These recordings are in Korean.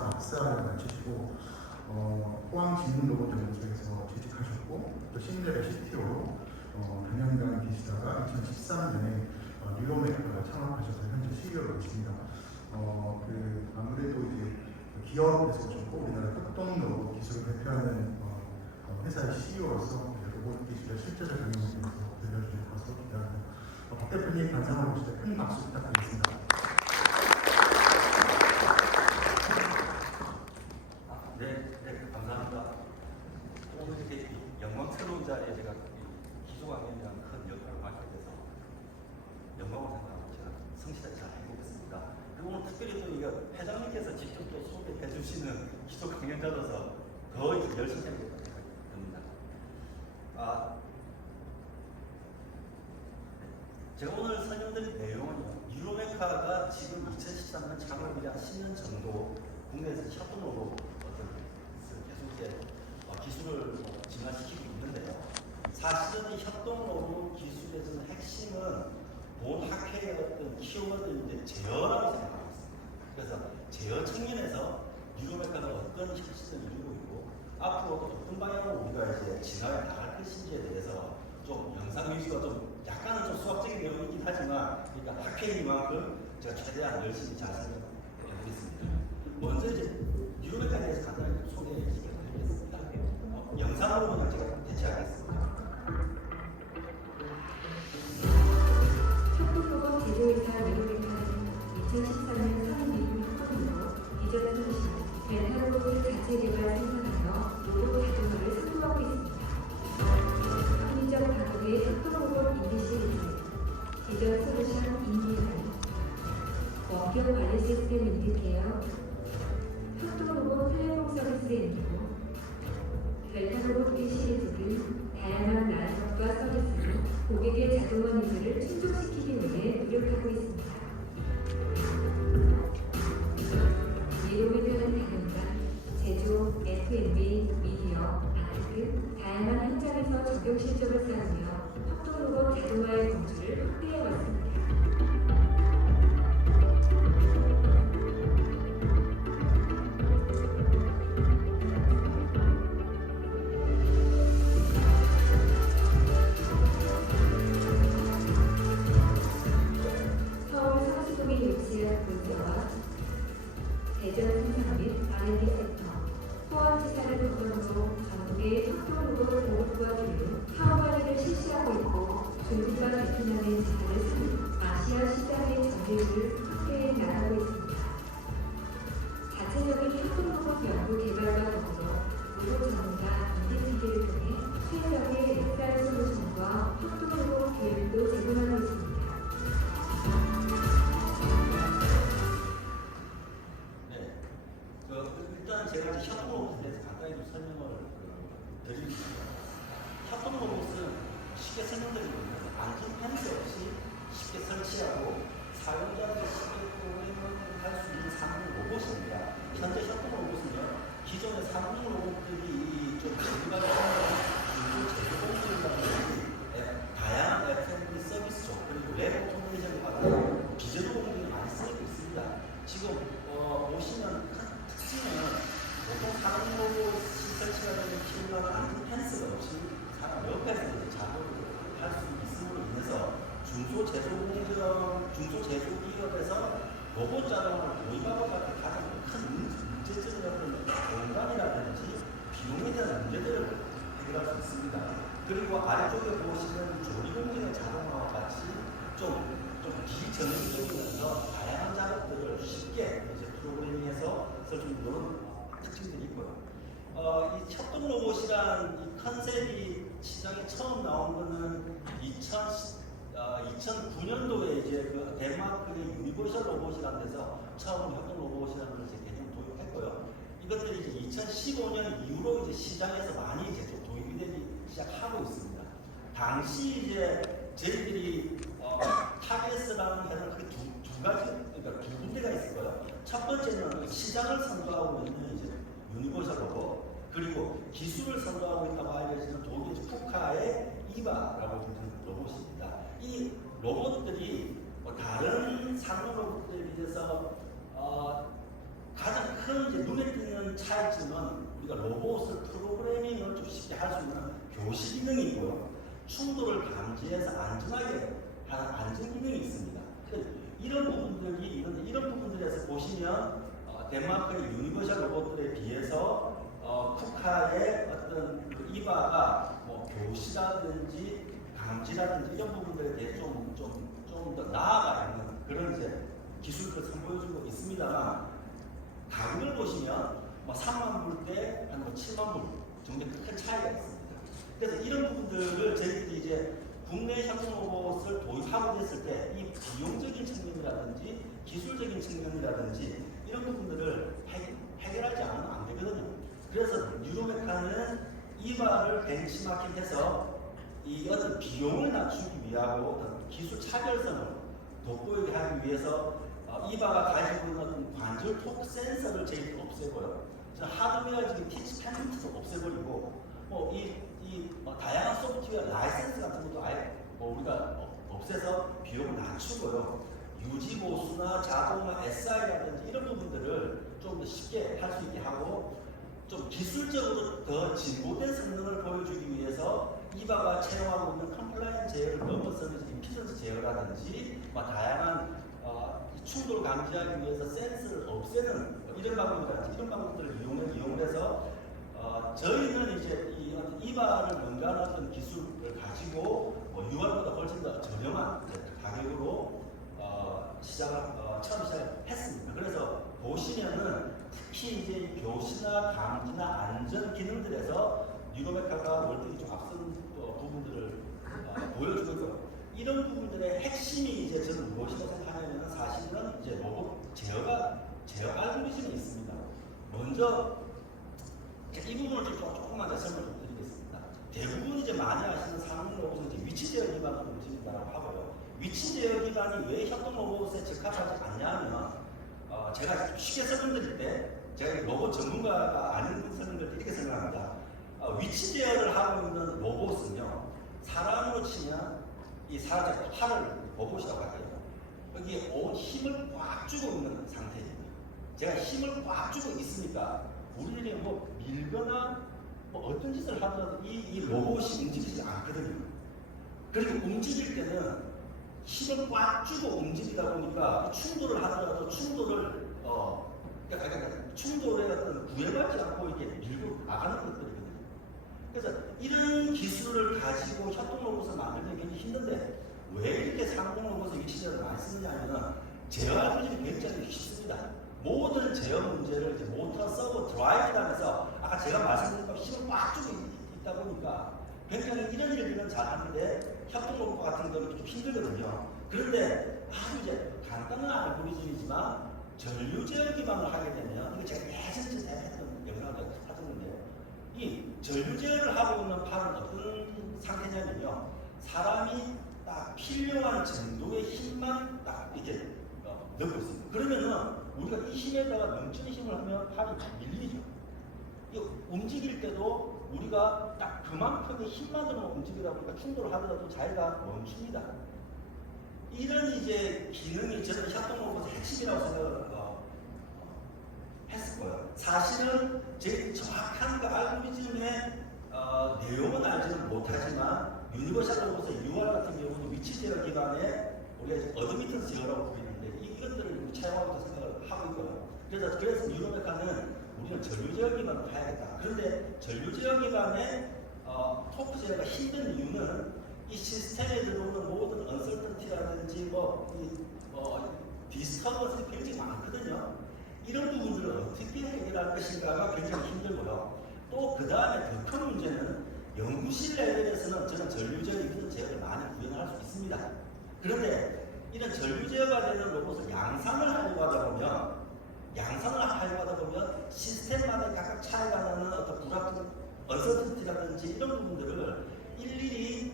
박사를 마치시고 포항 진흥로봇연구소에서 재직하셨고 또 신대의 CTO로 단연간 계시다가 2013년에 뉴로메카가 창업하셔서 현재 CEO로 계십니다. 아무래도 이제 기업에서 오셨고 우리나라 협동로봇 기술을 대표하는 회사의 CEO로서 로봇 기술의 실제적 경영에 대해서 들려주실 것으로 기대합니다. 박 대표님 감상하고 계실 때 큰 박수 부탁드리겠습니다. 네, 감사합니다. 오늘 이렇게 영광스러운 자리에 제가 기조 강연이라는 큰 역할을 맡게 돼서 영광을 생각하고 제가 성실하게 잘 해보겠습니다. 그리고 오늘 특별히 또 이거 회장님께서 직접 또 소개해 주시는 기조 강연자로서 더 열심히 해보겠다 생각이 듭니다. 제가 오늘 설명드릴 내용은요, 뉴로메카가 지금 2013년 창업 이래 10년 정도 국내에서 협동으로 계속 이제 기술을 진화시키고 있는데요. 사실은 이 협동로봇 기술에서는 핵심은 본 학회의 어떤 키워드인 제어라고 생각하고 있습니다. 그래서 제어 측면에서 뉴로메카가 어떤 혁신을 이루고 있고 앞으로 어떤 방향으로 우리가 이제 진화해 나갈 것인지에 대해서 좀 영상 위주가 좀 약간은 좀 수학적인 내용이긴 하지만 그러니까 학회이만큼 제가 최대한 열심히 잘 설명해드리겠습니다. 먼저 이제 뉴로메카에 대해서 간단히 소개해드리겠습니다. 영상으로 그냥 제가 대체하겠습니다. 협동로봇 제조회사 뉴로메카는 2013년 성인 미국 협동으로 디저트 소식, 벤타로봇 자체 개발 생산하여 로봇 자동화를 선도하고 있습니다. 합리적 가공의 협동로봇 인디시리즈, 디저트 솔루션 인디라인, 원격 관리 시스템 인디케어, 협동로봇 플랫폼 서비스 엔디고, 벤타로봇 B 시리즈 등 다양한 라인업과 서비스로 고객의 자동화 니즈를 충족시키기 위해 노력하고 있습니다. 뉴로메카는 당연간 제조, F&B, 미디어, 아트 등 다양한 현장에서 적용 실적을 쌓으며 협동로봇 자동화의 범주를 확대해왔습니다. 서울 성수동에 위치한 본사와 대전 생산 및 R&D 센터, 포항지사를 근거로 전국의 협동로봇 보급과 교육, 사업 관리를 실시하고 있고 중국과 베트남의 지사를 수립, 아시아 시장의 전개를 확대해 나가고 있습니다. 자체적인 협동로봇 연구 개발과 더불어 로봇 전문가 인디피디를 통해 최적의 엑사일 솔루션과 협동로봇 교육도 제공하고 있습니다. 일단 제가 협동로봇에 대해서 간단히 좀 설명을 드리겠습니다. 협동로봇은 쉽게 설명드리면 안전 펜스 없이 쉽게 설치하고 사용자에게 쉽게 프로그래밍할 수 있는 산업 로봇입니다. 현재 협동로봇은요, 기존의 산업 로봇들이 좀 제휴가 제조공들이라든지 다양한 F&B 서비스죠. 그리고 웹 오토메이션을 받는 비제도 공들이 많이 쓰이고 있습니다. 지금 보시면 특징은 보통 산업 로봇이 설치가 되는 필요한 안전 펜스가 없이 사람 옆에서 작업을 할 수 있음으로 인해서 중소제조기업에서 로봇 자동화를 도입하고 갈때 가장 큰 문제점이 어떤 공간이라든지 비용에 대한 문제들을 해결할 수 있습니다. 그리고 아래쪽에 보시면 조리공정의 자동화와 같이 좀 비전형적이면서 다양한 작업들을 쉽게 이제 프로그래밍해서 설정되는 그런 특징들이 있고요. 이 협동로봇이란 이 컨셉이 시장에 처음 나온 거는 2009년도에 이제 그 덴마크의 유니버셜 로봇이라는 데서 처음 협동로봇이라는 걸 개념을 도입했고요. 이것들이 이제 2015년 이후로 이제 시장에서 많이 이제 좀 도입이 되기 시작하고 있습니다. 당시 이제 저희들이 타겟스라는 회사는 그 두 가지, 그러니까 두 군데가 있어요. 첫 번째는 시장을 선도하고 있는 이제 유니버셜 로봇, 그리고 기술을 선도하고 있다고 알려지는 독일 푸카의 이바라고 부르는 로봇입니다. 이 로봇들이 다른 상용 로봇들에 비해서 가장 큰 이제 있는 차이점은 우리가 로봇을 프로그래밍을 좀 쉽게 할 수 있는 교시 기능이 있고요. 충돌을 감지해서 안전하게 하는 안전 기능이 있습니다. 이런 부분들에서 보시면 덴마크의 유니버셜 로봇들에 비해서 쿠카의 어떤 그 이바가 뭐 교시라든지 감지라든지 이런 부분들에 대해 좀 더 나아가 있는 그런 이제 기술을 선보여주고 있습니다만 가격을 보시면 뭐 3만 불대 한 뭐 7만 불 정도 큰 차이가 있습니다. 그래서 이런 부분들을 저희들이 이제 국내 협동 로봇을 도입하고 됐을 때 이 비용적인 측면이라든지 기술적인 측면이라든지 이런 부분들을 해결하지 않으면 안 되거든요. 그래서 뉴로메카는 이바를 벤치마킹해서 이 어떤 비용을 낮추기 위하고 어떤 기술 차별성을 돋보이게 하기 위해서 이바가 가지고 있는 어떤 관절 톡 센서를 저희들이 없애고요. 하드웨어적인 티치 패널도 없애버리고 다양한 소프트웨어 라이센스 같은 것도 아예 우리가 없애서 비용을 낮추고요. 유지 보수나 자동화 SI라든지 이런 부분들을 좀 더 쉽게 할 수 있게 하고 좀 기술적으로 더 진보된 성능을 보여주기 위해서 이바가 채용하고 있는 컴플라이언스 제어를 넘어서는 임피던스 제어라든지 다양한 충돌을 감지하기 위해서 센서를 없애는 이런 방법이라든지 이런 방법들을 이용해서 저희는 이제 이바를 능가하는 어떤 기술을 가지고 UR보다 훨씬 더 저렴한 가격으로 처음 시작했습니다. 그래서 보시면은 특히 이제 교시나 감지나 안전 기능들에서 뉴로메카가 월등히 좀 앞선 부분들을 보여주고 있고 이런 부분들의 핵심이 이제 저는 무엇이라고 생각하냐면 사실은 이제 로봇 제어 알고리즘이 있습니다. 먼저 이 부분을 조금만 더 설명을 좀 드리겠습니다. 대부분 이제 많이 아시는 상용 로봇은 이제 위치 제어 기반으로 움직인다고 하고요. 위치 제어 기반이 왜 협동 로봇에 적합하지 않냐면 제가 쉽게 설명드릴 때 제가 로봇 전문가가 아닌 설명드릴 때 이렇게 생각합니다. 위치 제어를 하고 있는 로봇은요, 사람으로 치면 이 사람의 팔을 로봇이라고 할게요. 여기에 온 힘을 꽉 주고 있는 상태입니다. 제가 힘을 꽉 주고 있으니까 우리들이 뭐 밀거나 뭐 어떤 짓을 하더라도 이 로봇이 움직이지 않거든요. 그리고 움직일 때는 힘을 꽉 주고 움직이다 보니까 충돌을 하더라도 충돌에 어떤 구애받지 않고 이렇게 밀고 나가는 것들이거든요. 그래서 이런 기술을 가지고 협동 로봇을 만들면 굉장히 힘든데 왜 이렇게 상공 로봇의 위치제어를 많이 쓰느냐면 제어 알고리즘이 굉장히 쉽습니다. 모든 제어 문제를 이제 모터, 서버, 드라이브라면서 아까 제가 말씀드린 것처럼 힘을 꽉 주고 있다 보니까 굉장히 이런 일들은 잘하는데 협동 로봇 같은 경우는 좀 힘들거든요. 그런데 아주 이제 간단한 알고리즘이지만 전류 제어 기반을 하게 되면 이거 제가 예전에 했던 영상을 하셨는데 이 전류 제어를 하고 있는 팔은 어떤 상태냐면요. 사람이 딱 필요한 정도의 힘만 딱 이렇게 넣고 있습니다. 그러면은 우리가 이 힘에다가 넘치는 힘을 하면 팔이 밀리죠. 이 움직일 때도 우리가 딱 그만큼의 힘만으로 움직이다 보니까 충돌을 하더라도 자기가 멈춥니다. 이런 이제 기능이 저는 협동 로봇의 핵심이라고 생각을 했을 거예요. 사실은 제일 정확한 그 알고리즘의 내용은 알지는 못하지만 유니버셜 로봇의 UR 같은 경우는 위치 제어 기반의 우리가 어드미턴스 제어라고 부르는데 이것들을 차용하고 생각을 하고 있고요. 그래서 뉴로메카는 우리는 전류 제어 기반으로 가야겠다. 그런데 전류 제어 기반의 토크 제어가 힘든 이유는 이 시스템에 들어오는 모든 언설턴티라든지 디스터번스가 굉장히 많거든요. 이런 부분들을 어떻게 해결할 것인가가 굉장히 힘들고요. 또 그 다음에 더 큰 문제는 연구실 레벨에서는 저는 전류 제어 이런 제어를 많이 구현할 수 있습니다. 그런데 이런 전류 제어가 되는 로봇을 양산을 하려고 하다 보면 시스템마다 각각 차이가 나는 어떤 불확정 언설턴티라든지 이런 부분들을 일일이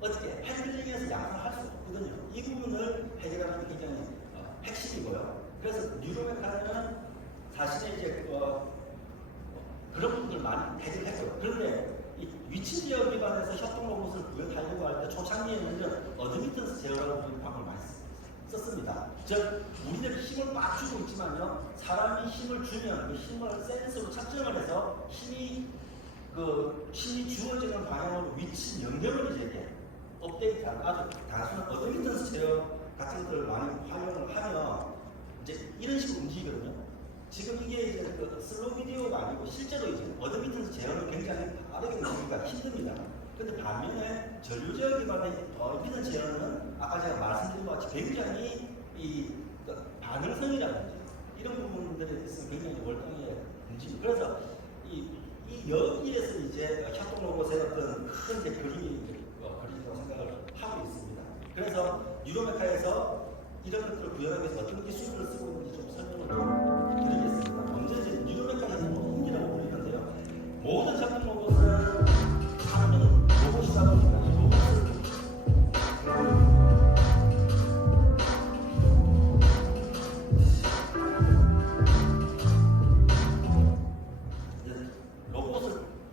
어떻게 핸들링해서 양산할 수 없거든요. 이 부분을 해결하는 게 굉장히 핵심이고요. 그래서 뉴로메카는 사실은 이제 그런 부분들 많이 해결했고요. 그런데 이 위치 제어 기반에서 협동 로봇을 구현하려고 할 때 초창기에는 어드미턴스 제어라고 부르는 방법을 많이 썼습니다. 즉 우리들이 힘을 맞추고 있지만요, 사람이 힘을 주면 그 힘을 센서로 측정을 해서 힘이 주어지는 방향으로 위치 명령을 이제 업데이트하는 아주 단순한 어드미턴스 제어 같은 것들을 많이 활용을 하면 이제 이런 식으로 움직이거든요. 지금 이게 이제 그 슬로우 비디오가 아니고 실제로 이제 어드미턴스 제어는 굉장히 빠르게 움직이기가 힘듭니다. 근데 반면에 전류 제어 기반의 어드미턴스 제어는 아까 제가 말씀드린 것 같이 굉장히 반응성이라든지 이런 부분들에 있어서 굉장히 월등하게 움직이고, 그래서 이 여기에서 이제 협동 로봇의 어떤 큰 이제 그림이 그리라고 생각을 하고 있습니다. 그래서 유로메카에서 이런 것들을 구현하기 위해서 어떤 기술을 쓰고 있는지 좀 설명을 좀 드리겠습니다. 먼저 이제 유로메카에서 인기라고 불리는데요. 모든 협동 로봇은 하는 로봇이다 보니까 이 로봇을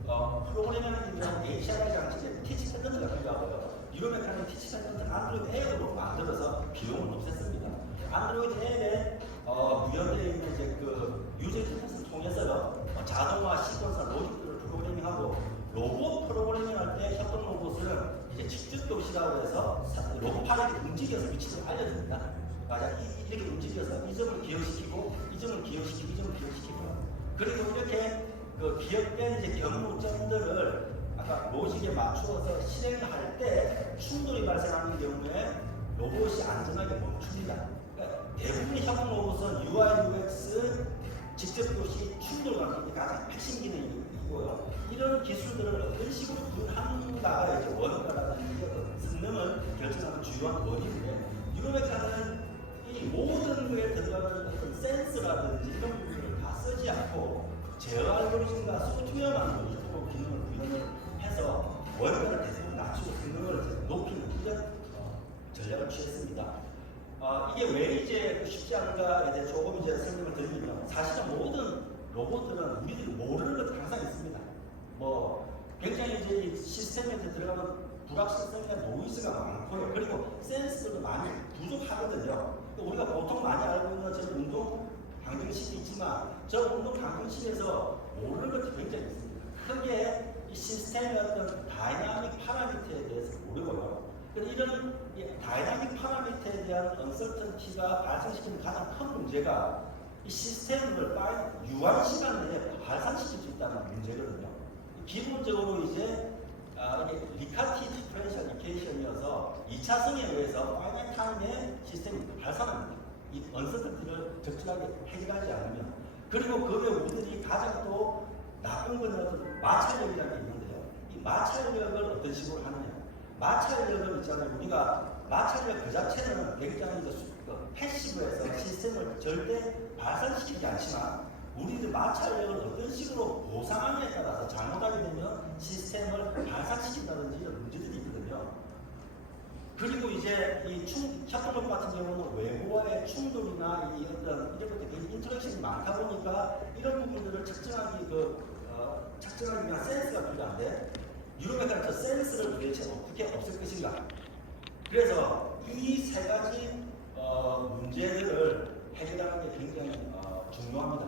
프로그래밍하는 일은 HRI 장치에 티치 패턴을 필요하고요. 유로메카는 티치 패턴을 안드로이드 앱으로 만들어서 비용을 없앴습니다. 안드로이드 앱에 구현되어 있는 이제 그 유저 인터페이스를 통해서요, 자동화, 시퀀서, 로직들을 프로그래밍하고, 로봇 프로그래밍할 때 협동 로봇은 이제 직접 교시라고 해서 로봇 파일이 움직여서 위치를 알려줍니다. 맞아, 이렇게 움직여서 이 점을 기억시키고, 이 점을 기억시키고, 이 점을 기억시키고, 그리고 이렇게 그 기억된 이제 경로점들을 아까 로직에 맞추어서 실행할 때 충돌이 발생하는 경우에 로봇이 안전하게 멈춥니다. 그러니까 대부분의 협동 로봇은 UI, UX, 직접 교시, 충돌 관리가 가장 핵심 기능이고요. 이런 기술들을 어떤 식으로 구현한가가 이제 원가라든지 성능을 결정하는 주요한 원인인데, 유로메카는 이 모든 거에 들어가는 어떤 센스라든지 이런 부분들을 다 쓰지 않고 제어 알고리즘과 소프트웨어만 로직으로 기능을 구현을 해서 원가를 대폭 낮추고 성능을 높이는 이런 전략을 취했습니다. 이게 왜 이제 쉽지 않은가에 대해 조금 이제 설명을 드리면, 사실은 모든 로봇들은 우리들이 모르는 것들이 항상 있습니다. 뭐 굉장히 이제 이 시스템에 들어가면 불확실성이나 노이즈가 많고요. 그리고 센스들도 많이 부족하거든요. 우리가 보통 많이 알고 있는 저는 운동 방정식이 있지만, 저 운동 방정식에서 모르는 것들이 굉장히 있습니다. 크게 이 시스템의 어떤 다이나믹 파라미터에 대해서 모르고요. 이런 다이나믹 파라미터에 대한 언설턴티가 발생시키는 가장 큰 문제가 이 시스템을 빠른 유한 시간 내에 발산시킬 수 있다는 문제거든요. 기본적으로 이제 이게 리카티 디퍼런셜 이케이션이어서 2차성에 의해서 파이나이트 타임에 시스템이 발산합니다. 이 언설턴티를 적절하게 해결하지 않으면. 그리고 그게 우리들이 가장 또 나쁜 거는 마찰력이라는 게 있는데요. 이 마찰력을 어떤 식으로 하느냐. 마찰력은 있잖아요. 우리가 마찰력 그 자체는 굉장히 패시브해서 시스템을 절대 발산시키지 않지만, 우리들 마찰력을 어떤 식으로 보상하느냐에 따라서 잘못하게 되면 시스템을 발산시킨다든지 이런 문제들이 있거든요. 그리고 이제 이 협동력 같은 경우는 외부와의 충돌이나 이 어떤 이런 것들 굉장히 인터랙션이 많다 보니까 이런 부분들을 측정하기 위한 센스가 필요한데, 유로메카는 저 센스를 도대체 어떻게 없앨 것인가. 그래서 이 세 가지 문제들을 해결하는 게 굉장히 중요합니다.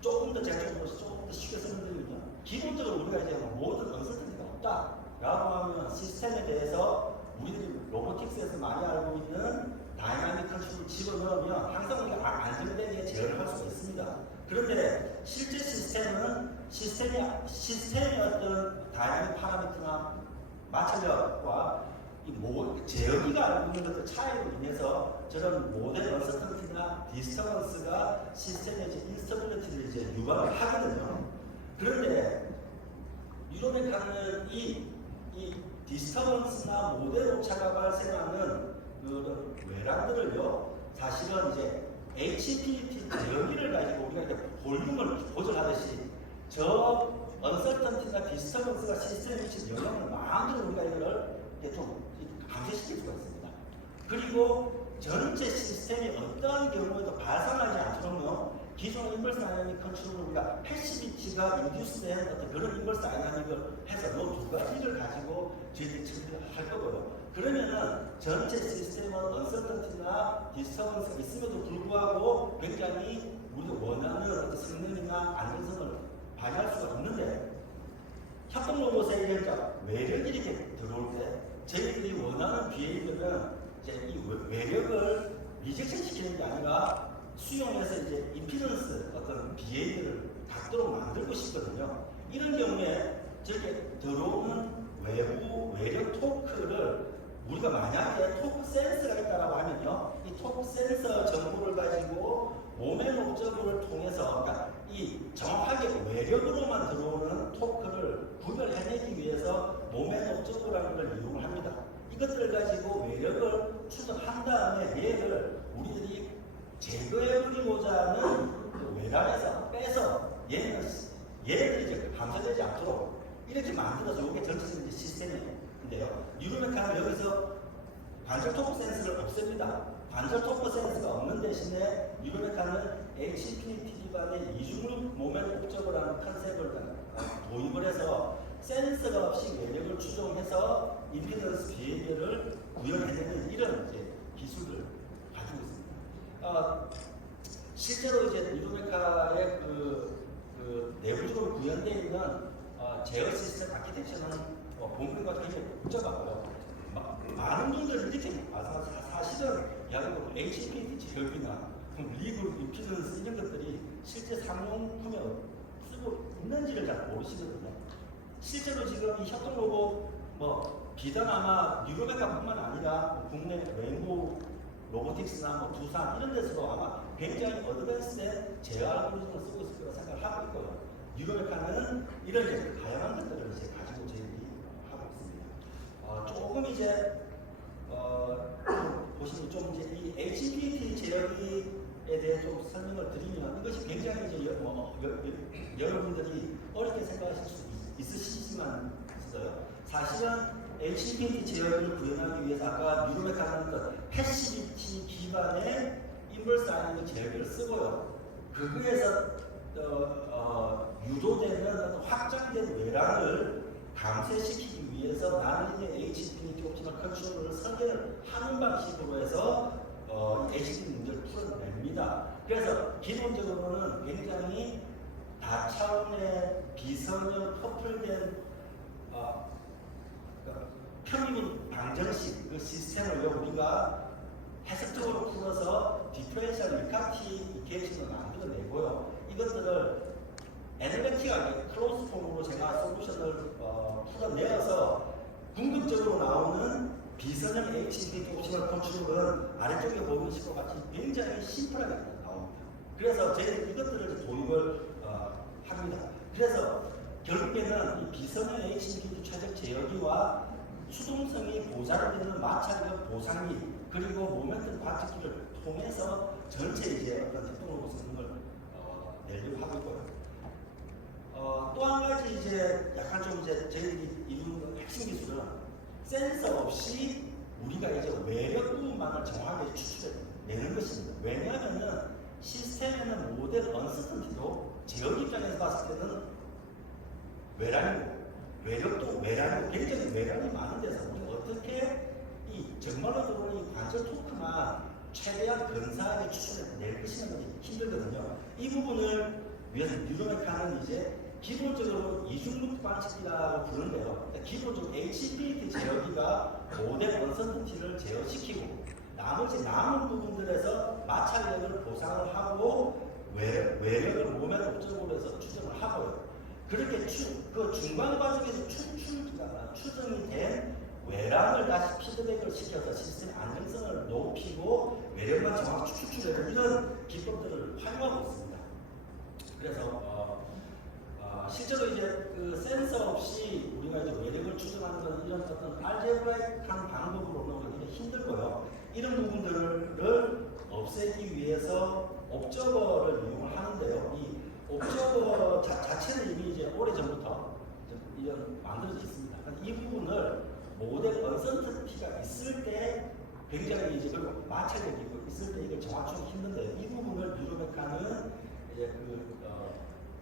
조금 더 제가 조금 더 쉽게 설명드리면, 기본적으로 우리가 이제 모든 언설턴티가 없다라고 하면 시스템에 대해서 우리들이 로보틱스에서 많이 알고 있는 다이나믹 컨트롤을 집어넣으면 항상 우리가 안정되게 제어를 할 수가 있습니다. 그런데 실제 시스템은 시스템의 어떤 다이나믹 파라미터나 마찰력과 제어기가 알고 있는 것들 차이로 인해서 저런 모델 언설턴티나 디스터번스가 시스템의 인스터빌리티를 이제 유발을 하거든요. 그런데 유로메카는 이 디스터번스나 모델 오차가 발생하는 그런 외랑들을요, 사실은 이제 HPT 제어기를 가지고 우리가 이제 볼륨을 조절하듯이 저 언설턴티나 디스터번스가 시스템에 미친 영향을 마음대로 우리가 이걸 좀 감소시킬 수가 있습니다. 그리고 전체 시스템이 어떠한 경우에도 발생하지 않도록요, 기존 인버스 다이나믹 컨트롤을 우리가 패시비티가 인듀스된 어떤 그런 인버스 다이나믹을 해서 이 두 가지를 가지고 저희들이 할 거고요. 그러면은 전체 시스템은 언서턴티나 디스터번스가 있음에도 불구하고 굉장히 우리가 원하는 어떤 성능이나 안정성을 발휘할 수가 없는데 협동 로봇의 외력이 이렇게 들어올 때 저희들이 원하는 비행들은 이제 이 외력을 리젝션 시키는 게 아니라 수용해서 이제 임피던스 어떤 비행들을 갖도록 만들고 싶거든요. 이런 경우에 저렇게 들어오는 외부 외력 토크를 우리가 만약에 토크 센서가 있다라고 하면요, 이 토크 센서 정보를 가지고 몸의 목적을 통해서, 그러니까 이 정확하게 외력으로만 들어오는 토크를 구별해내기 위해서 몸의 목적이라는 걸 이용을 합니다. 이것들을 가지고 외력을 추적한 다음에 얘를 우리들이 제거해버리고자 하는 그 외란에서 빼서 얘네들이 이제 감소되지 않도록 이렇게 만들어서 이게 전체적인 시스템인데요. 뉴로메카는 여기서 관절 토크 센서를 없앱니다. 관절 토크 센서가 없는 대신에 뉴로메카는 HPT 기반의 이중룹 모멘 옵저버라는 컨셉을 도입을 해서 센서가 없이 외력을 추종해서 임피던스 비행기를 구현해내는 이런 이제 기술을 가지고 있습니다. 실제로 이제 뉴로메카의 그 내부적으로 구현되어 있는 제어 시스템 아키텍처는 본문과 굉장히 복잡하고요. 많은 분들이 이렇게 사실은 HPT 제어기나 리그룹 임피던스 이런 것들이 실제 상용품에 쓰고 있는지를 잘 모르시거든요. 실제로 지금 이 협동 로봇 비단 아마 뉴로메카뿐만 아니라 국내 웨인보 로보틱스나 두산 이런 데서도 아마 굉장히 어드밴스된 제어 알고리즘을 쓰고 있을 거라 생각을 하고 있고요. 뉴로메카는 이런 이제 다양한 것들을 이제 가지고 저희들이 하고 있습니다. 조금 이제 보시면 좀 이제 이 HPT 제어기에 대해 좀 설명을 드리면 이것이 굉장히 이제 여러분들이 어렵게 생각하실 수 있으시지만 있어요. 사실은 HPT 제어기를 구현하기 위해서 아까 뉴로메카는 그 패시비티 기반의 인버스 아니면 제어기를 쓰고요. 그거에서 유도되는 어떤 확장된 외란을 감쇄시키기 위해서 나는 HPT 옵티멀 컨트롤을 설계를 하는 방식으로 해서 HPT 문제를 풀어냅니다. 그래서 기본적으로는 굉장히 다차원의 비선형 커플된 편입은 방정식 그 시스템을 우리가 해석적으로 풀어서 디퍼런셜 리카티케이션을 만들어내고요. 이것들을 애널리틱하게 클로즈 폼으로 제가 솔루션을 풀어내어서 궁극적으로 나오는 비선형 HPT 옵티멀 컨트롤은 아래쪽에 보이신 것 같이 굉장히 심플하게 나옵니다. 그래서 저희는 이것들을 도입을 합니다. 그래서 결국에는 이 비선형 HPT 최적 제어기와 수동성이 보장되는 마찰력 보상기 그리고 모멘텀 과측기를 통해서 전체 이제 어떤 협동로봇 성능을 내려고 하고 있고요. 또 한 가지 이제 약간 좀 이제 저희들이 이루는 핵심 기술은 센서 없이 우리가 이제 외력 부분만을 정확하게 추출해내는 것입니다. 왜냐하면은 시스템에는 모델 언서턴티도 제어 입장에서 봤을 때는 외란이고 외력도 외란이고 굉장히 외란이 많은 데서 우리가 어떻게 이 정말로 들어오는 이 관절 토크만 최대한 근사하게 추출해낼 것이냐 힘들거든요. 이 부분을 위해서 뉴로메카는 이제 기본적으로 이중룹 방식이라고 부르는데요. 기본적으로 HPT 제어기가 모델 언서턴티를 제어시키고 나머지 남은 부분들에서 마찰력을 보상을 하고 외력을 몸의 목적으로 해서 추정을 하고요. 그렇게 그 중간 과정에서 추정이 된 외란을 다시 피드백을 시켜서 시스템 안정성을 높이고 외력만 정확히 추출해서 이런 기법들을 활용하고 있습니다. 그래서 실제로 이제 그 센서 없이 우리가 이제 외력을 추정하는 건 이런 어떤 알제브라이크한 방법으로는 굉장히 힘들고요. 이런 부분들을 없애기 위해서 옵저버를 이용을 하는데요. 이 옵저버 자체는 이미 이제 오래전부터 이런 만들어져 있습니다. 이 부분을 모델 언서턴티가 있을 때 굉장히 이제 그리고 마찰력이 있을 때 이걸 정확히 힘든데요. 이 부분을 뉴로메카는 이제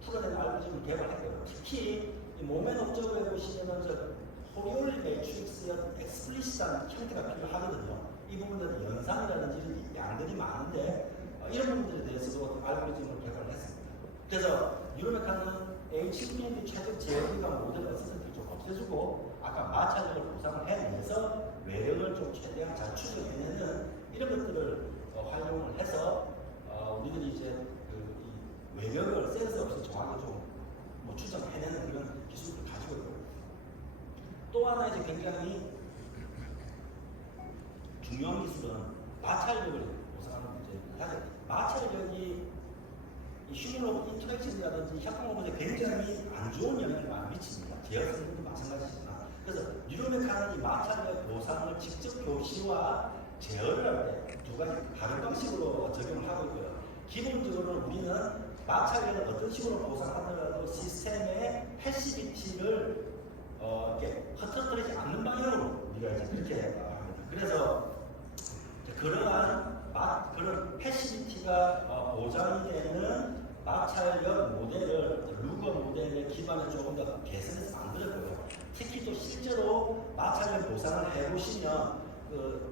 풀어낸 알고리즘을 개발했고요. 특히 이 모멘 옵저버에 보시면은 토리올 매트릭스의 엑스플리시트한 형태가 필요하거든요. 이 부분들은 연산이라든지 이런 양들이 많은데 이런 부분들에 대해서도 알고리즘을 개발을 했습니다. 그래서 유로메카는 H1B 최적 제어기가 모델을 어떻게든 좀 없애주고 아까 마찰력을 보상을 해내서 외력을 좀 최대한 잘 추적해내는 이런 것들을 활용을 해서 우리들이 이제 이 외력을 센서 없이 정확하게 좀 추정해내는 그런 기술을 가지고 있고, 또 하나 이제 굉장히 중요한 기술은 마찰력을 보상하는 문제입니다. 마찰력이 휴먼로봇 인터랙션이라든지 협동로봇에 굉장히 안 좋은 영향을 많이 미칩니다. 제어성도 마찬가지지만. 그래서 뉴로메카는 이 마찰력 보상을 직접 교시와 제어를 할 때 두 가지 다른 방식으로 적용을 하고 있고요. 기본적으로 우리는 마찰력을 어떤 식으로 보상하더라도 시스템의 패시비티를 이렇게 흐트러뜨리지 않는 방향으로 우리가 이제 그렇게 합니다. 그래서 그런 패시비티가 보장이 되는 마찰력 모델을 루거 모델의 기반에 조금 더 개선해서 만들었고요. 특히 또 실제로 마찰력 보상을 해보시면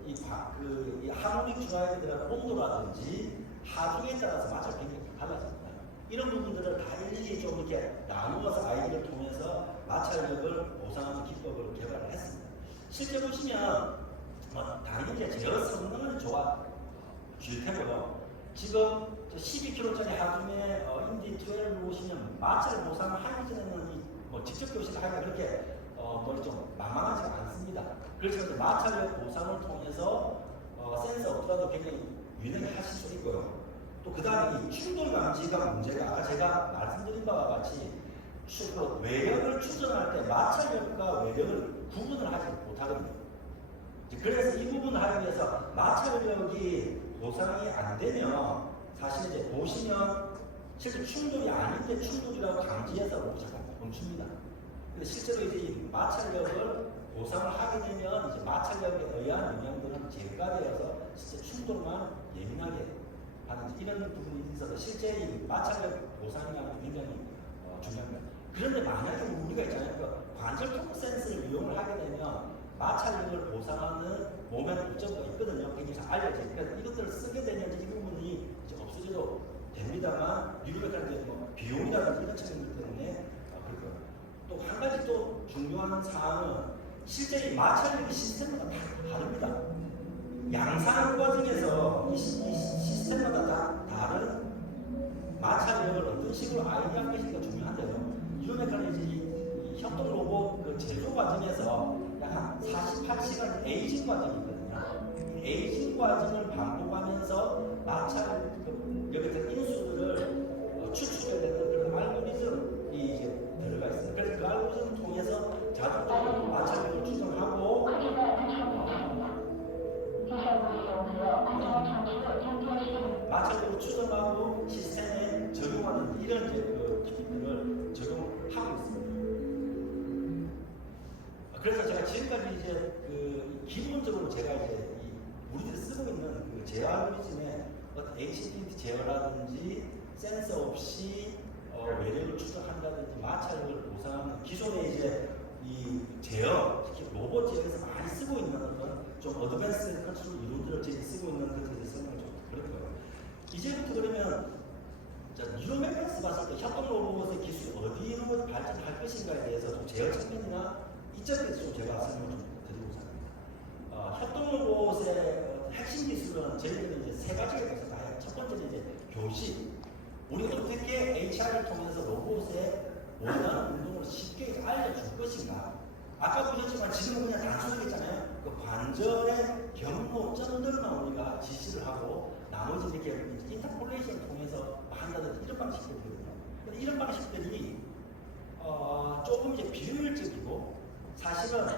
이 하모닉 드라이브들의 온도라든지 하중에 따라서 마찰 굉장히 달라집니다. 이런 부분들을 다 일일이 좀 이렇게 나누어서 아이디를 통해서 마찰력을 보상하는 기법을 개발을 했습니다. 실제 보시면 당연히 이제 제어 성능은 좋아질 테고요. 지금 12kg짜리 하중에 인디 12를 보시면 마찰 보상을 하기 전에는 직접 교시를 하기가 그렇게 좀 만만하지가 않습니다. 그렇지만 마찰력 보상을 통해서 센서 없더라도 굉장히 유연하게 하실 수 있고요. 또 그 다음에 이 충돌 감지가 문제가 아까 제가 말씀드린 바와 같이 외력을 추정할 때 마찰력과 외력을 구분을 하지 못하거든요. 그래서 이 부분을 하기 위해서 마찰력이 보상이 안 되면 사실 이제 보시면 실제 충돌이 아닌데 충돌이라고 감지해서 로봇이 잠깐 멈춥니다. 근데 실제로 이제 이 마찰력을 보상을 하게 되면 이제 마찰력에 의한 영향들은 제거되어서 실제 충돌만 예민하게 하는 이런 부분이 있어서 실제 이 마찰력 보상이라는 게 굉장히 중요합니다. 그런데 만약에 우리가 있잖아요. 그 관절 토크 센서를 이용을 하게 되면 마찰력을 보상하는 모멘트 입점가 있거든요. 굉장히 잘 알려져 있어요. 그래서 이것들을 쓰게 되면 이 부분이 이제 없어져도 됩니다만 유료백화는 비용이라든지 이런 측면들 때문에 또 한 가지 또 중요한 사항은 실제 이 마찰력이 시스템마다 다 다릅니다. 양산 과정에서 이 시스템마다 다 다른 마찰력을 어떤 식으로 아이디어할 것인가 중요한데요. 유료백화는 이제 이 협동 로봇 그 제조 과정에서 약 한 48시간 에이징 과정이 있거든요. 에이징 과정을 반복하면서 마찰력에 대한 인수들을 추출해야 되는 그런 알고리즘이 이제 들어가 있어요. 그래서 그 알고리즘을 통해서 자동적으로 마찰력을 추정하고 마찰력을 추정하고 시스템에 적용하는 이런 이제 그 기술들을 적용하고 있습니다. 그래서 제가 지금까지 이제 기본적으로 제가 이제 우리들이 쓰고 있는 그 제어 알고리즘의 어떤 HTTP 제어라든지 센서 없이 외력을 추적한다든지 마찰력을 보상하는 기존의 이제 이 제어, 특히 로봇 제어에서 많이 쓰고 있는 어떤 좀 어드밴스 컨트롤 이론들을 지금 쓰고 있는 것들에 대해서 설명을 좀 드렸고요. 이제부터 그러면 뉴로메카에서 봤을 때 협동 로봇의 기술이 어디로 발전할 것인가에 대해서 좀 제어 측면이나 이점에 대해서 좀 제가 설명을 좀 드리고자 합니다. 협동 로봇의 핵심 기술은 저희들은 이제 세 가지가 있어서 다요. 첫 번째는 이제 교시. 우리가 어떻게 HR을 통해서 로봇의 원하는 운동을 쉽게 알려줄 것인가. 아까 보셨지만 지금은 그냥 단순하겠잖아요. 그 관절의 경로점들만 우리가 지시를 하고 나머지 이렇게 인터폴레이션을 통해서 한다든지 이런 방식들이거든요. 근데 이런 방식들이 조금 이제 비효율적이고 사실은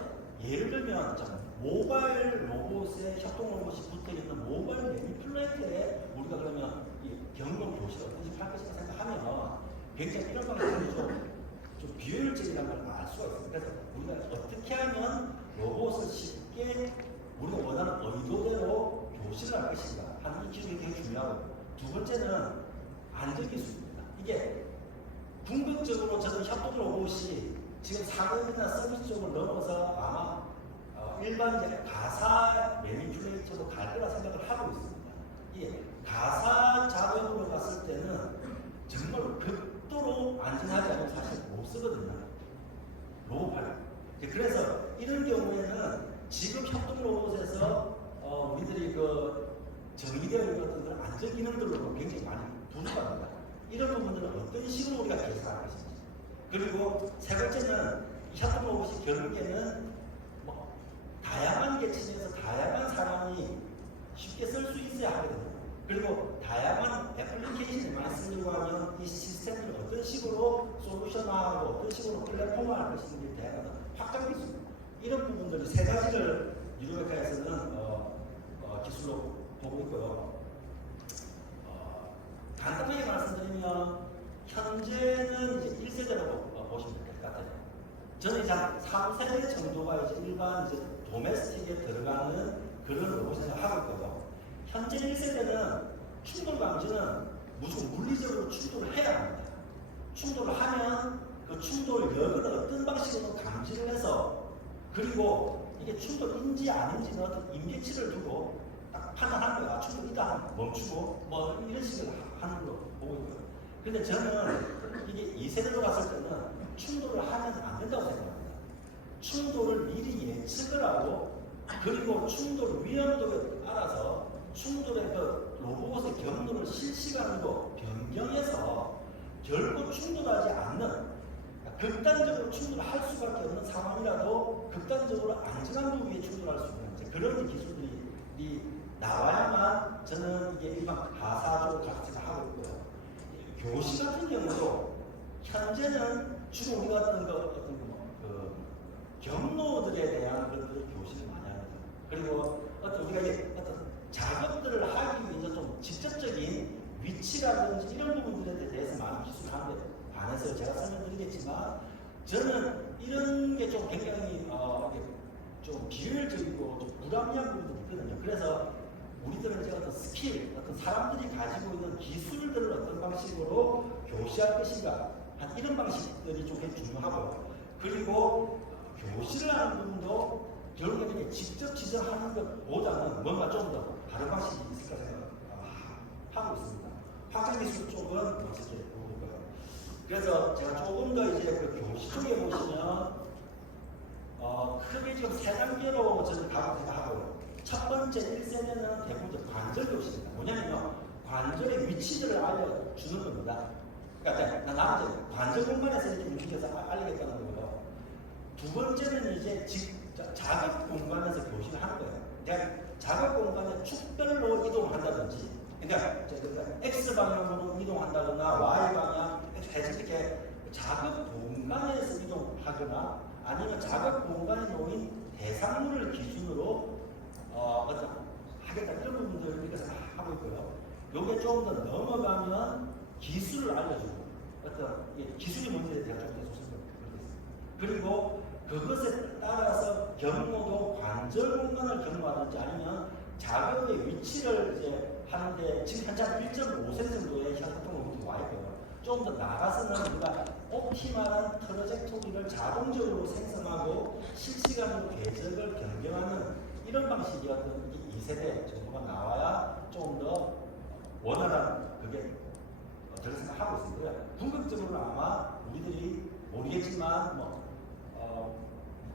예를 들면 모바일 로봇에 협동 로봇이 붙어있는 모바일 매니플레이터에 우리가 그러면 이 경로 교시를 어떤 식으로 할 것인가 생각하면 굉장히 이런 방식들이 좀 비효율적이라는 걸 알 수가 있습니다. 그래서 우리가 어떻게 하면 로봇을 쉽게 우리가 원하는 의도대로 교시를 할 것인가 하는 이 기술이 굉장히 중요하고, 두 번째는 안전 기술입니다. 이게 궁극적으로 저는 협동 로봇이 지금 상업이나 서비스 쪽을 넘어서 아마 일반 이제 가사 매니플레이터로 갈 거라 생각을 하고 있습니다. 예, 가사 작업으로 갔을 때는 정말 극도로 안전하지 않으면 사실 못 쓰거든요. 로봇팔. 그래서 이런 경우에는 지금 협동 로봇에서 우리들이 그 정의되어 있는 어떤 안전 기능들로 굉장히 많이 부족합니다. 이런 부분들은 어떤 식으로 우리가 개선할 것인지. 그리고 세 번째는 협동 로봇이 결국에는 뭐 다양한 계층에서 다양한 사람이 쉽게 쓸 수 있어야 하거든요. 그리고 다양한 애플리케이션을 많이 쓰려고 하면 이 시스템을 어떤 식으로 솔루션화하고 어떤 식으로 플랫폼화할 것인지에 대한 확장 기술, 이런 부분들이 세 가지를 유로메카에서는 기술로 보고 있고요. 간단하게 말씀드리면 현재는 이제 1세대라고 보시면 될 것 같아요. 저는 이제 3세대 정도가 이제 일반 이제 도메스틱에 들어가는 그런 로봇을 하고 있고요. 현재 1세대는 충돌 방지는 무조건 물리적으로 충돌을 해야 합니다. 충돌을 하면 그 충돌 여부를 어떤 방식으로 감지를 해서, 그리고 이게 충돌인지 아닌지는 어떤 임계치를 두고 딱 판단하는 거야. 충돌이다 멈추고 뭐 이런 식으로 하는 걸로 보고 있고요. 근데 저는 이게 2세대로 갔을 때는 충돌을 하면 안 된다고 생각합니다. 충돌을 미리 예측을 하고, 그리고 충돌 위험도에 따라서 충돌의 그 로봇의 경로를 실시간으로 변경해서 결코 충돌하지 않는, 극단적으로 충돌할 수밖에 없는 상황이라도 극단적으로 안전한 부위에 충돌할 수 있는 그런 기술들이 나와야만 저는 이게 일반 가사적으로 가르치를 하고 있고요. 교시 같은 경우도 현재는 주로 우리가 그 경로들에 대한 것들을 교시를 많이 합니다. 그리고 우리가 이제 작업들을 하기 위해서 좀 직접적인 위치라든지 이런 부분들에 대해서 많은 기술을 하는 데 반해서 제가 설명드리겠지만, 저는 이런 게 좀 굉장히 좀 비효율적이고 좀 불합리한 부분도 있거든요. 그래서 우리들은 이제 어떤 스킬, 어떤 사람들이 가지고 있는 기술들을 어떤 방식으로 교시할 것인가, 한 이런 방식들이 좀 굉장히 중요하고요. 그리고 교실을 하는 부분도 결국에는 직접 지정하는 것보다는 뭔가 좀 더 다른 방식이 있을까 생각하고 있습니다. 확장 기술 쪽은 어떻게 보고 있고요. 그래서 제가 조금 더 이제 그 교시 쪽에 보시면 크게 지금 세 단계로 저는 가고 생각하고요. 첫 번째 1세대는 대부분 관절 교시입니다. 뭐냐면요, 관절의 위치들을 알려주는 겁니다. 그러니까 나는 관절 공간에서 이렇게 움직여서 알리겠다는 거고요. 두 번째는 이제 작업 공간에서 교시를 하는 거예요. 그러니까 작업 공간에 축별로 이동한다든지, 그러니까 X 방향으로 이동한다거나 Y 방향 해서 이렇게 작업 공간에서 이동하거나, 아니면 작업 공간에 놓인 대상물을 기준으로 하겠다, 이런 부분들을 우리가 하고 있고요. 요게 좀 더 넘어가면 기술을 알려주고, 기술이 뭔지에 대한 좀 더 설명드리겠습니다. 그리고 그것에 따라서 경로도 관절 공간을 경로하든지 아니면 작업의 위치를 이제 하는데, 지금 현재 1.5세 정도의 협동로봇이 와 있고요. 좀 더 나가서는 우리가 옵티멀한 트러젝토리를 자동적으로 생성하고 실시간으로 궤적을 변경하는 이런 방식이었던 이 2세대 정도가 나와야 좀 더 원활한 그게 저는 생각하고 있습니다. 궁극적으로 아마 우리들이 모르겠지만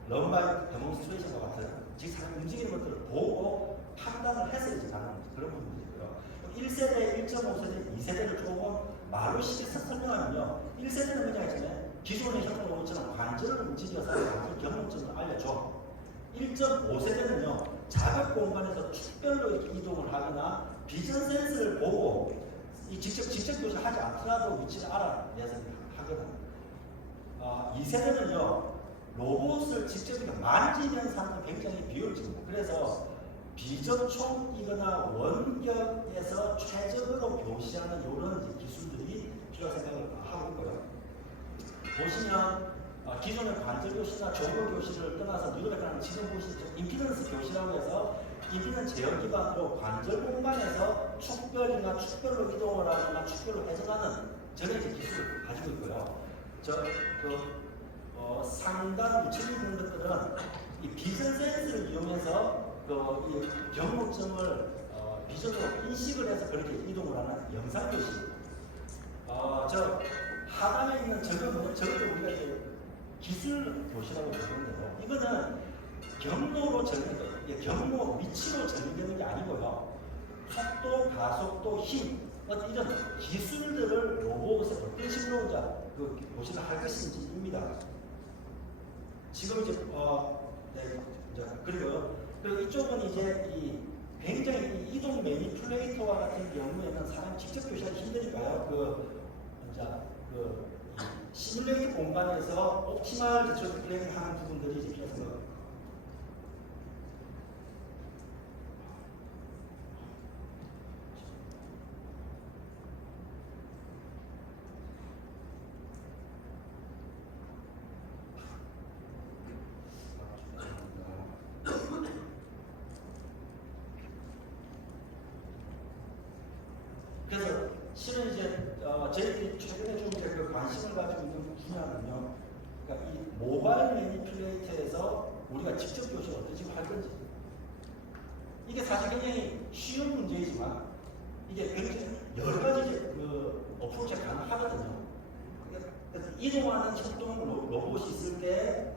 런바이 데몬스트레이션과 같은 지금 움직이는 것들을 보고 판단을 해서 이제 가는 그런 부분들이고요. 1세대, 1.5세대, 2세대를 조금 말로 쉽게 설명하면요, 1세대는 그냥 있잖아요, 기존의 협동로봇처럼 관절을 움직여서 관절 경험점을 알려줘. 1.5세대는요, 작업 공간에서 축별로 이렇게 이동을 하거나 비전 센스를 보고 직접 교시를 하지 않더라도 위치를 알아내서 하거든요. 2세대는요, 로봇을 직접 만지면서 하는 굉장히 비효율적입니다. 그래서 비접촉이거나 원격에서 최적으로 교시하는 이런 기술들이 필요하다고 생각을 하고 있고요. 보시면 기존의 관절 교시나 조건 교시를 떠나서 유럽에서는 지금 보시죠, 임피던스 교시라고 해서 임피던스 제어 기반으로 관절 공간에서 축별이나 축별로 이동을 하거나 축별로 회전하는 저런 기술을 가지고 있고요. 상단 우측에 있는 것들은 이 비전 센스를 이용해서 이 경로점을 비전으로 인식을 해서 그렇게 이동을 하는 영상 교시. 저 하단에 있는 저것도 우리가 이제 기술 교시라고 부르는데요. 이거는 경로 위치로 정의되는 게 아니고요. 속도, 가속도, 힘, 이런 기술들을 로봇에 어떤 식으로 이제 그 교시를 할 것인지입니다. 지금 이제 그리고 이쪽은 이제 굉장히 이동 매니플레이터와 같은 경우에는 사람이 직접 교시하기 힘드니까요. 시뮬레이터 공간에서 옵티멀 디지털 플레이팅 하는 부분들이 이제 필요해서 그래서 실은 이제 저희들이 최근에 좀 이제 그 관심을 가지고 있는 분야는요. 그러니까 이 모바일 매니플레이터에서 우리가 직접 교시를 어떤 식으로 할 건지. 이게 사실 굉장히 쉬운 문제이지만 이게 굉장히 여러 가지 그 어프로치가 가능하거든요. 그래서 이동하는 협동 로봇이 있을 때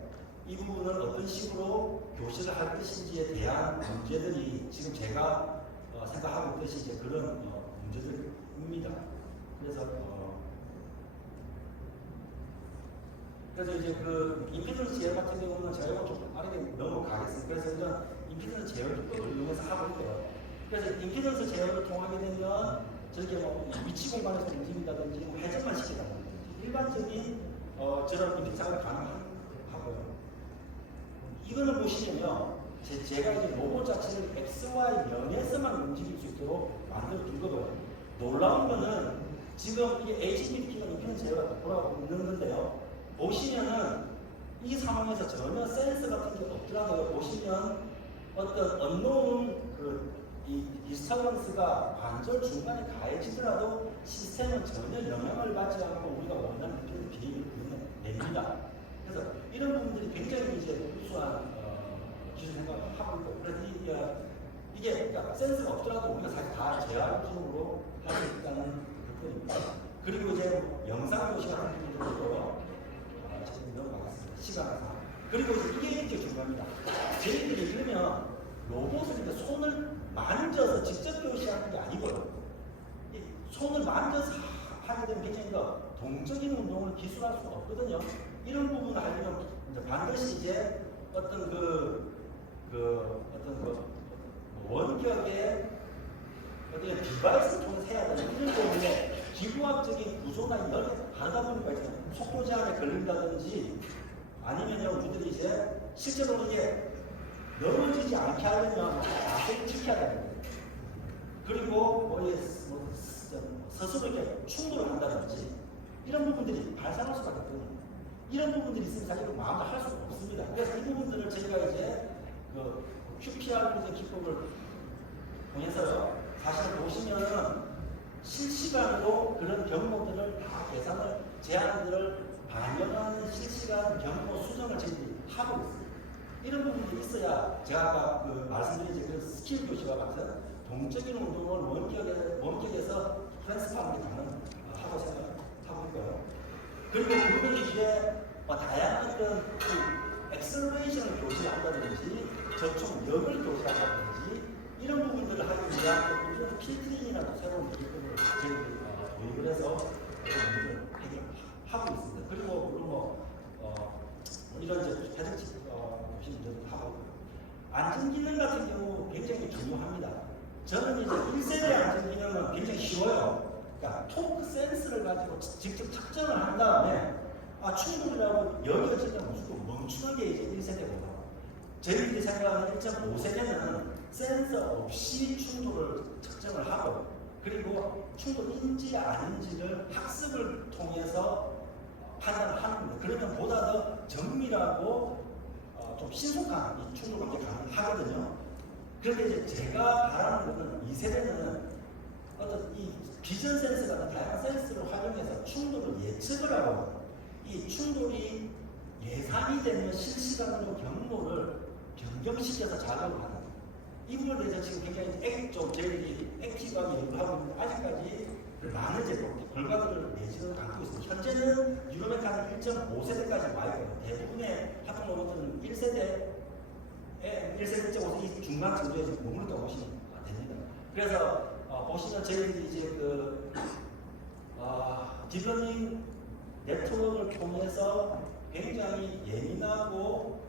이 부분을 어떤 식으로 교시를 할 것인지에 대한 문제들이 지금 제가 생각하고 있듯이 이제 그런 문제들입니다. 그래서 이제 그 임피던스 제어 같은 경우는 제가 이거 좀 빠르게 넘어가겠습니다. 그래서 이런 임피던스 제어 기법을 이용해서 하고 있고요. 그래서 임피던스 제어를 통하게 되면 저렇게 위치 공간에서 움직인다든지 회전만 시킨다든지 일반적인 저런 임피던스 작업이 가능하고요. 이거는 보시면요. 제가 이제 로봇 자체를 XY 면에서만 움직일 수 있도록 만들어 둔 거고요. 놀라운 거는 지금 이게 HPP가 임피던스 제어가 돌아가고 있는 건데요. 보시면은 이 상황에서 전혀 센서 같은 게 없더라고요. 보시면 어떤 언노운 이 디스터번스가 관절 중간에 가해지더라도 시스템은 전혀 영향을 받지 않고 우리가 원하는 비행을 구현해냅니다. 그래서 이런 부분들이 굉장히 이제 우수한 기술 생각을 하고 있고, 그래서 이게 그러니까 센서가 없더라도 우리가 사실 다 제어적으로 할 수 있다는 것들입니다. 그리고 이제 영상 교시 같은 부분들도 지금 넘어가겠습니다. 시간상. 그리고 이게 굉장히 중요합니다. 저희들이 그러면 로봇을 이제 손을 만져서 직접 교시하는 게 아니고요. 이 손을 만져서 하게 되면 굉장히 동적인 운동을 기술할 수가 없거든요. 이런 부분을 하려면 이제 반드시 이제 어떤 원격의 어떤 디바이스를 통해서 해야 되는 이런 때문에 기구학적인 구조나 이런 하다 보니까 이제 속도 제한에 걸린다든지 아니면요 우리들이 이제 실제로 이게 넘어지지 않게 하려면 자세를 지켜야 되는 거예요. 그리고 스스로 이렇게 충돌을 한다든지 이런 부분들이 발생할 수밖에 없거든요. 이런 부분들이 있으면 사실 마음대로 할 수가 없습니다. 그래서 이 부분들을 저희가 이제 그 QPR 기법을 통해서요. 사실 보시면은 실시간으로 그런 경로들을 다 계산을 제한들을 반영하는 실시간 경로 수정을 저희들이 하고 있습니다. 이런 부분들이 있어야 제가 아까 말씀드린 그 스킬 교시와 같은 동적인 운동을 원격에서 트랜스파하는 게 가능하다고 생각하고 있고요. 그리고 그걸 이제 다양한 그런 엑셀레이션을 교시한다든지 접촉력을 교시한다든지 이런 부분들을 하기 위한 우리는 필트링이라는 새로운 기법을 저희들이 도입을 해서 문제를 해결하고 있습니다. 그리고 물론 이런 이제 패딩 교시 문제도 하고 안전기능 같은 경우 굉장히 중요합니다. 저는 이제 1세대 안전기능은 굉장히 쉬워요. 그러니까 토크 센스를 가지고 직접 측정을 한 다음에 충돌이라고 여겨지면 무조건 멈추는 게 이제 1세대고요. 저희들이 생각하는 1.5세대는 센서 없이 충돌을 측정을 하고 그리고 충돌인지 아닌지를 학습을 통해서 판단을 하는 겁니다. 그러면 보다 더 정밀하고 좀 신속한 이 충돌 관계 가능하거든요. 그런데 이제 제가 바라는 것은 2세대는 어떤 이 비전 센서 같은 다양한 센서를 활용해서 충돌을 예측을 하고 이 충돌이 예상이 되면 실시간으로 경로를 변경시켜서 작업을 하는 이 부분에 대해서 지금 굉장히 좀 저희들이 액티브하게 연구를 하고 있는데 아직까지 많은 결과들을 내지는 않고 있습니다. 현재는 유로메카는 1.5세대까지 와 있고요. 대부분의 합동 로봇들은 1세대 1.5세 중간 정도에 머무르다고 보시면 됩니다. 그래서 보시면 저희들이 이제 딥러닝 네트워크를 통해서 굉장히 예민하고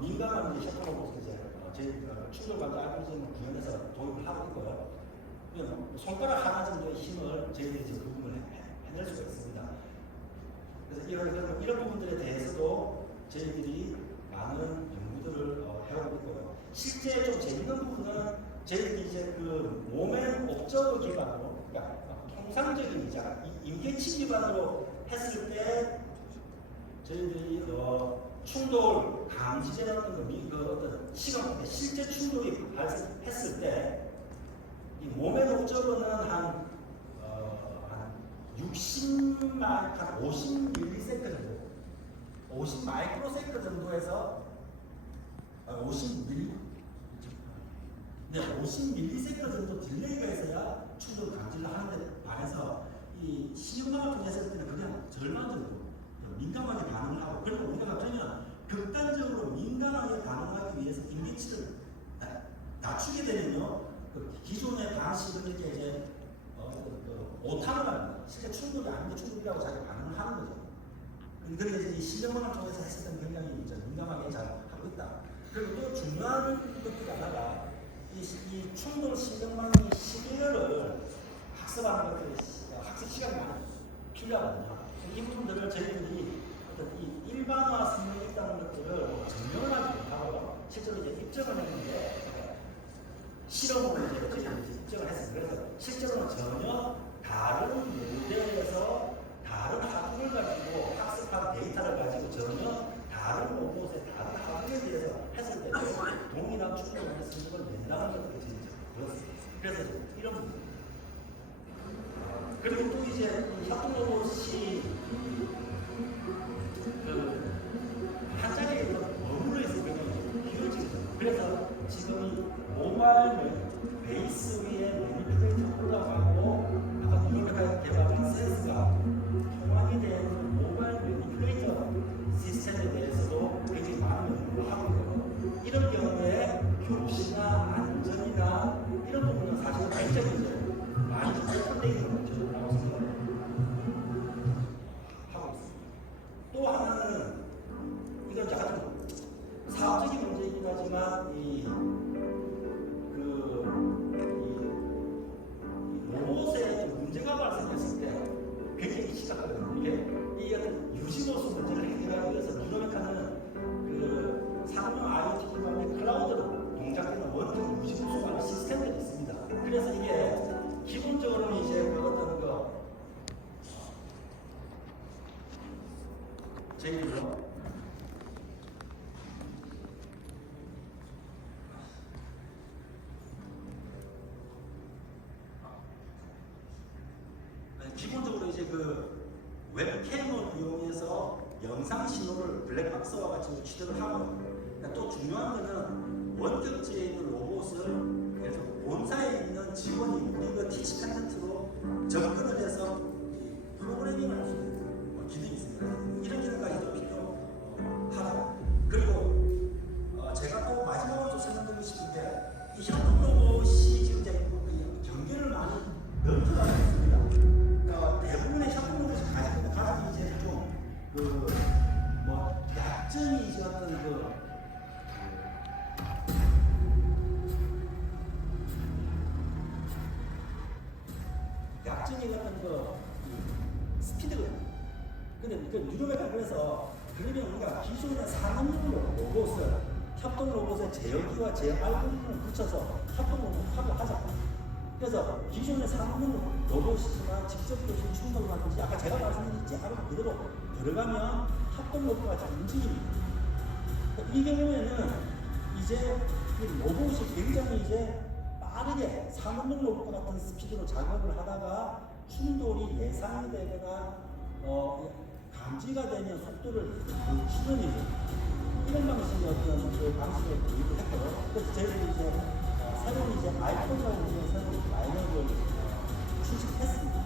민감한 셔터 로봇을 이제 저희 충돌관자 알고리즘을 구현해서 도입을 하고 있고요. 손가락 하나 정도의 힘을 저희들이 그 부분을 해낼 수가 있습니다. 그래서 이런 부분들에 대해서도 저희들이 많은 연구들을 해오고 있고요. 실제 좀 재밌는 부분은 저희들이 이제 그 모멘 옵저버 기반으로, 그러니까 통상적인 임계치 기반으로 했을 때 저희들이 충돌 감지제라는 어떤 시간, 실제 충돌이 발생했을 때 이 모멘 옵저버는 한 50ms 정도, 50 마이크로세컨드 정도에서 50ms 정도 딜레이가 있어야 충돌 감지를 하는데 반해서 이 시험방을 통해서 했을 때는 그냥 절반 정도 민감하게 반응을 하고, 그리고 우리가 그러면 극단적으로 민감하게 반응하기 위해서 임계치를 낮추게 되면요, 그 기존의 방식을 이렇게 이제 오타를 합니다. 실제 충돌이 아닌데 충돌이라고 자기 반응을 하는 거죠. 그런데 이제 이 실험을 통해서 했을 때는 굉장히 민감하게 잘 하고 있다. 그리고 또 중요한 것들 하나가 이 충돌 실험망의 시계를 학습하는 것들이 학습 시간이 많이 필요하거든요. 이 부분들을 저희들이 어떤 이 일반화 성능이 있다는 것들을 증명을 하지 못하고 실제로 이제 입증을 했는데 실험으로 이제 입증을 했습니다. 그래서 실제로는 전혀 다른 모델에서 다른 하드를 가지고 학습한 데이터를 가지고 전혀 다른 로봇의 다른 하드에 대해서 했을 때 동일한 충돌을 했을 걸 낸다는 것들이 그렇습니다. 그래서 이런 부분. 그리고 또 이제 협동 로봇이 한 자리에 머물러 있을 경우에 비효율적이죠. 그래서 지금 이 모바일 베이스 위에 매니플레이터 올라가고 아까 유로메카 개발한 센스가 통합이 된 모바일 매니플레이터 시스템에 대해서도 굉장히 많은 연구를 하고 있고요. 이런 경우에 교시나 안전이나 이런 부분은 사실 굉장히 이제 많이 오픈되어 있는 거라고 생각합니다. 하고 있습니다. 또 하나는 이건 약간 좀 사업적인 문제이긴 하지만 이 로봇에 문제가 발생했을 때 굉장히 심각하거든요. 이게 어떤 유지보수 문제를 해결하기 위해서 유로메카는 그 상용 IoT 기반의 클라우드로 동작되는 원격 유지보수 관리 시스템들이 있습니다. 그래서 이게 기본적으로 이제 어떤 저희들로 기본적으로 이제 그 웹캠을 이용해서 영상 신호를 블랙박스와 같이 취득을 하고, 그러니까 또 중요한 거는 원격지에 있는 로봇을 그래서 본사에 있는 직원이 우리가 티치 컨텐츠로 접근을 해서 프로그래밍을 할 수 있는 기능이 있습니다. 이런 기능까지도 필요하다. 그리고 제가 또 마지막으로 좀 설명드리고 싶은데 이 협동 로봇이 지금 이제 경계를 많이 넓혀가고 있습니다. 대부분의 협동 로봇이 가장 이제 좀 약점이 이제 어떤 약점이 어떤 스피드거든요. 근데 유로메카 그래서 그러면 우리가 기존의 산업용 로봇을 협동 로봇의 제어기와 제어 알고리즘을 붙여서 협동 로봇을 하자. 그래서 기존의 산업용 로봇이지만 직접 교신 충돌을 하든지 아까 제가 말씀드린 제하고 그대로 들어가면 협동 로봇가 잘 움직입니다. 이 경우에는 이제 이 로봇이 굉장히 이제 빠르게 산업용 로봇과 같은 스피드로 작업을 하다가 충돌이 예상이 되거나 감지가 되면 속도를 멈추는 일 이런 방식의 어떤 그 방식을 도입을 했고요. 그래서 저희들이 이제 새로운 이제 아이폰이라고 이제 새로운 라인업을 출시했습니다.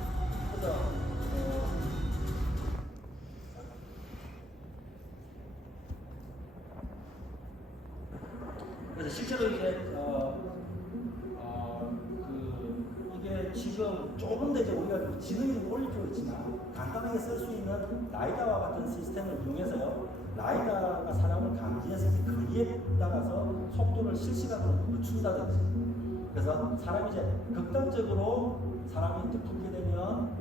그래서 실제로 이제 이게 지금 조금 더 이제 우리가 지능이 좀 올릴 필요 있지만 간단하게 쓸 수 있는 라이다와 같은 시스템을 이용해서요. 라이다가 사람을 감지해서 거리에 나가서 속도를 실시간으로 늦춘다든지. 그래서 사람이 이제 극단적으로 사람이 이제 붙게 되면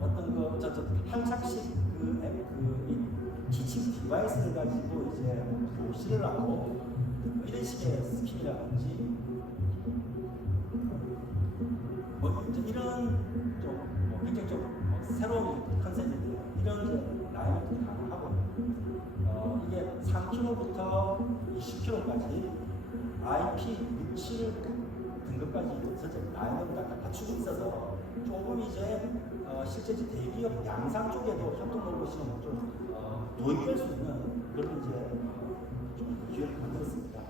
어떤 한착식 티칭 디바이스를 가지고 이제 도시를 하고 이런 식의 스킬이라든지 이제 이런 굉장히 새로운 컨셉인데요. 이런 이제 라인을 다 하고 이게 3km부터 20km까지 IP67 등급까지 전체 라인업을 다 갖추고 있어서 조금 이제 실제 이제 대기업 양산 쪽에도 협동 로봇이 도입될 수 있는 그런 이제 좀 기회를 만들었습니다.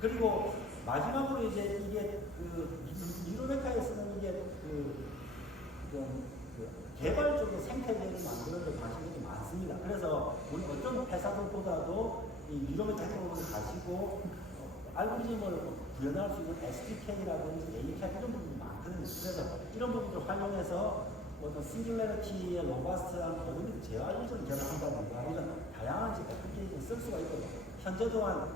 그리고 마지막으로 이제 이게 유로메카에서는 이게 개발 쪽에 생태계를 만드는 방식이 많습니다. 그래서 우리 어떤 회사들보다도 이 유로메카 쪽을 가지고 알고리즘을 구현할 수 있는 SDK라든지 API 이런 부분이 많거든요. 그래서 이런 부분을 활용해서 어떤 싱글레리티의 로버스트한 부분이 재활용을 개발한다든가 이런 다양한 애플리케이션을 쓸 수가 있거든요. 현재 또한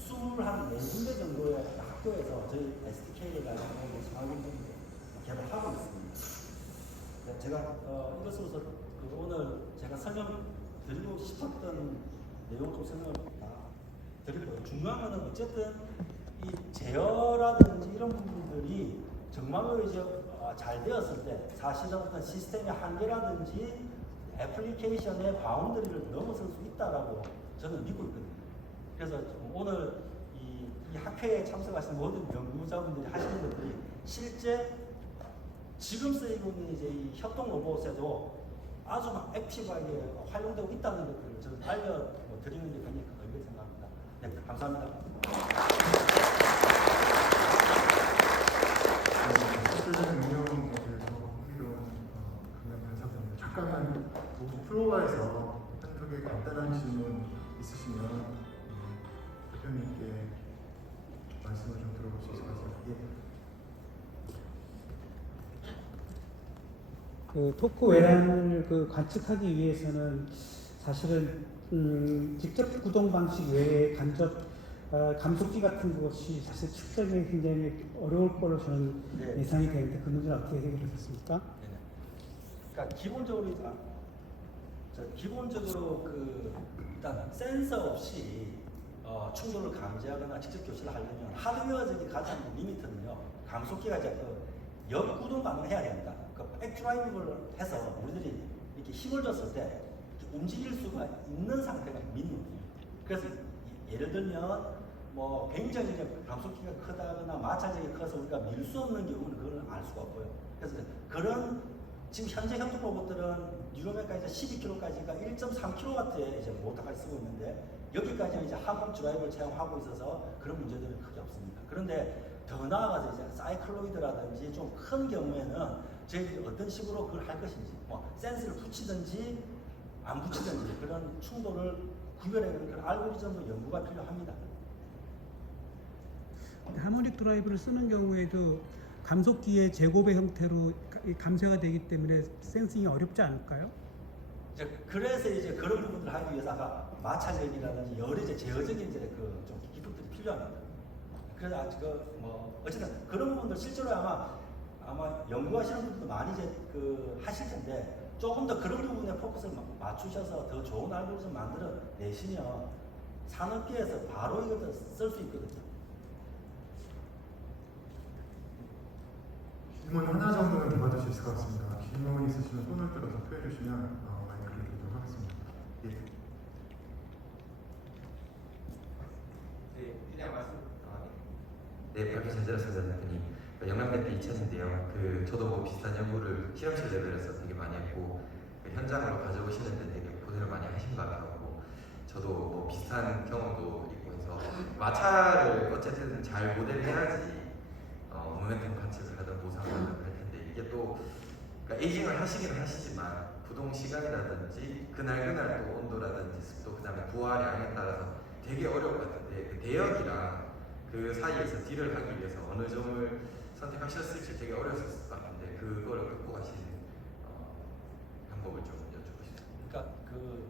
24군데 정도의 학교에서 저희 SDK를 가지고 재활용을 개발하고 있습니다. 네, 제가 이것으로서 오늘 제가 설명드리고 싶었던 내용 좀 설명을 다 드리고요. 중요한 거는 어쨌든 이 제어라든지 이런 부분들이 정말로 이제 잘 되었을 때 사실은 어떤 시스템의 한계라든지 애플리케이션의 바운더리를 넘어설 수 있다라고 저는 믿고 있거든요. 그래서 오늘 이 학회에 참석하신 모든 연구자분들이 하시는 것들이 실제 지금 쓰이고 있는 이제 이 협동 로봇에도 아주 막 액티브하게 활용되고 있다는 것들을 저는 알려드리는 게 굉장히 큰 의미를 생각합니다. 네, 감사합니다. 실질적인 응용에 대해서 흥미로운 강연 감사드립니다. 잠깐만 혹시 플로어에서 한두 개 간단한 질문 있으시면 대표님께 말씀을 좀 들어볼 수 있을 것 같습니다. 그 토크 외란을 관측하기 위해서는 사실은 직접 구동 방식 외에 간접 감속기 같은 것이 사실 측정이 굉장히 어려울 거로 저는 네. 예상이 되는데 그 문제는 어떻게 해결하셨습니까? 네. 그러니까 기본적으로 일단 센서 없이 충돌을 감지하거나 직접 교체를 하려면 하드웨어적인 가장 리미트는요. 감속기가 이제 역구동 가능해야 됩니다. 백드라이브를 해서 우리들이 이렇게 힘을 줬을 때 움직일 수가 있는 상태가 미니멈이에요. 그래서 예를 들면 뭐 굉장히 이제 감속기가 크다거나 마찰력이 커서 우리가 밀 수 없는 경우는 그걸 알 수가 없고요. 그래서 그런 지금 현재 협동 로봇들은 유로메카 이제 12kg까지가 1.3kW에 이제 모터까지 쓰고 있는데 여기까지는 이제 하급 드라이브를 사용하고 있어서 그런 문제들은 크게 없습니다. 그런데 더 나아가서 이제 사이클로이드라든지 좀 큰 경우에는 저희들이 어떤 식으로 그걸 할 것인지, 센스를 붙이든지 안 붙이든지 그런 충돌을 구별해내는 그런 알고리즘도 연구가 필요합니다. 하모닉 드라이브를 쓰는 경우에도 감속기의 제곱의 형태로 감쇄가 되기 때문에 센싱이 어렵지 않을까요? 그래서 이제 그런 부분을 하기 위해서 아까 마찰력이라든지 여러 이제 제어적인 이제 좀 기법들이 필요합니다. 그래서 아직 어쨌든 그런 부분들 실제로 아마 연구하시는 분들도 많이 이제 하실 텐데 조금 더 그런 부분에 포커스를 맞추셔서 더 좋은 알고리즘 만들어 내시면 산업계에서 바로 이것도 쓸 수 있거든요. 질문 하나 정도는 더 받을 수 있을 것 같습니다. 질문 있으시면 손을 들어서 표해 주시면 마이크를 드리도록 하겠습니다. 예. 네, 그냥 말씀. 네, 발표 잘 들었습니다, 대표님. 영남대표 이찬인데요. 저도 비슷한 연구를 실험실 레벨에서 되게 많이 했고, 그 현장으로 가져오시는데 되게 고생을 많이 하신 것 같고 저도 뭐 비슷한 경험도 있고 해서 마찰을 어쨌든 잘 모델해야지 모멘텀 관측을 하든 보상을 하든 할 텐데 이게 또 그러니까 에이징을 하시기는 하시지만 구동 시간이라든지 그날 또 온도라든지 습도 그다음에 부하량에 따라서 되게 어려울 것 같은데 그 대역이랑 그 사이에서 딜을 하기 위해서 어느 점을 선택하셨을지 되게 어려웠을 것 같은데 그거를 극복하시는 방법을 좀 여쭙고 싶습니다. 그러니까 그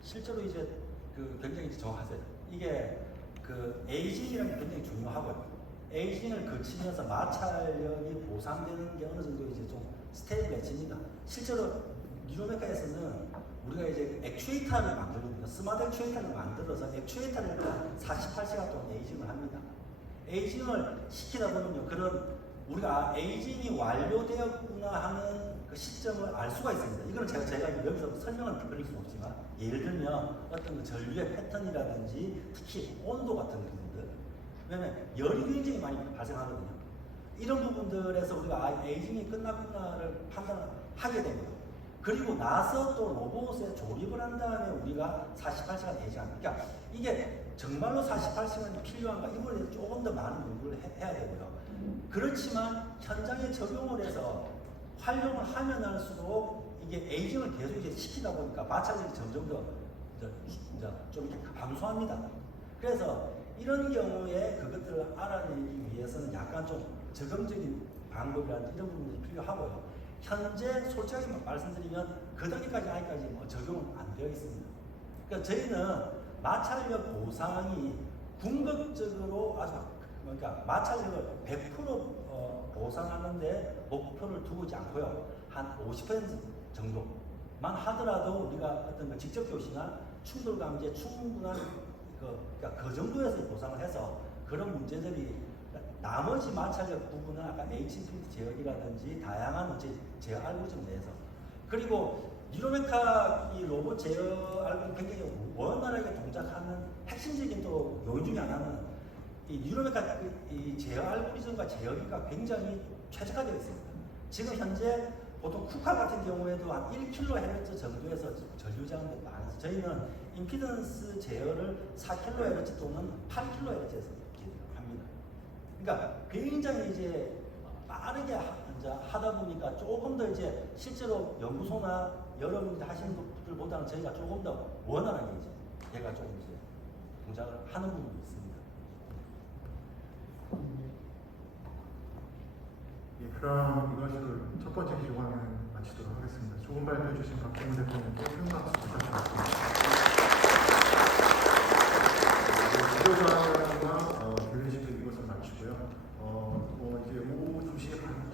실제로 이제 그 굉장히 이제 정확하세요. 이게 그 에이징이라는 게 굉장히 중요하고요. 에이징을 거치면서 마찰력이 보상되는 게 어느 정도 이제 좀 스테이블해집니다. 실제로 뉴로메카에서는 우리가 이제 액추에이터를 만들거든요. 스마트 액추에이터를 만들어서 액추에이터를 일단 48시간 동안 에이징을 합니다. 에이징을 시키다 보면요, 그런 우리가 에이징이 완료되었구나 하는 그 시점을 알 수가 있습니다. 이거는 제가 여기서 설명을 드릴 수는 없지만 예를 들면 어떤 그 전류의 패턴이라든지 특히 온도 같은 부분들, 왜냐면 열이 굉장히 많이 발생하거든요. 이런 부분들에서 우리가 에이징이 끝났구나를 판단하게 됩니다. 그리고 나서 또 로봇에 조립을 한 다음에 우리가 48시간 에이징합니다. 그러니까 이게 정말로 48시간이 필요한가 이거에 대해서 조금 더 많은 연구를 해야 되고요. 그렇지만 현장에 적용을 해서 활용을 하면 할수록 이게 에이징을 계속 이제 시키다 보니까 마찰력이 점점 더 좀 이렇게 감소합니다. 그래서 이런 경우에 그것들을 알아내기 위해서는 약간 좀 적응적인 방법이라든지 이런 부분들이 필요하고요. 현재 솔직하게 말씀드리면 그 단계까지 아직까지 뭐 적용은 안 되어 있습니다. 그러니까 저희는 마찰력 보상이 궁극적으로 아주 그러니까 마찰력을 100% 보상하는데 목표를 두고 있지 않고요. 한 50% 정도만 하더라도 우리가 어떤 그 직접 교시나 충돌 감지에 충분한 그러니까 그 정도에서 보상을 해서 그런 문제들이 나머지 마찰력 부분은 아까 HPT 제어기라든지 다양한 제어 알고리즘 내에서 그리고 뉴로메카 이 로봇 제어 알고리즘 굉장히 원활하게 동작하는 핵심적인 또 요인 중에 하나는 이 뉴로메카 이 제어 알고리즘과 제어기가 굉장히 최적화되어 있습니다. 지금 현재 보통 쿠카 같은 경우에도 한 1kHz 정도에서 전류 제한을 많아서 저희는 임피던스 제어를 4kHz 또는 8kHz에서 합니다. 그러니까 굉장히 이제 빠르게 하다 보니까 조금 더 이제 실제로 연구소나 여러분들 하시는 분들보다는 저희가 조금 더 원활하게 이제 얘가 조금 이제 동작을 하는 부분도 있습니다. 예, 그럼 이것으로 첫 번째 기록화면 마치도록 하겠습니다. 좋은 발표해 주신 박정훈 대표님께 큰 박수 부탁드립니다. 지도자와 교련식을 이것을 마치고요. 이제 오후 2시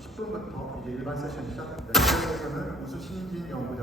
10분부터 이제 일반 세션이 시작합니다. 이 자리에서는 우수 신진 연구자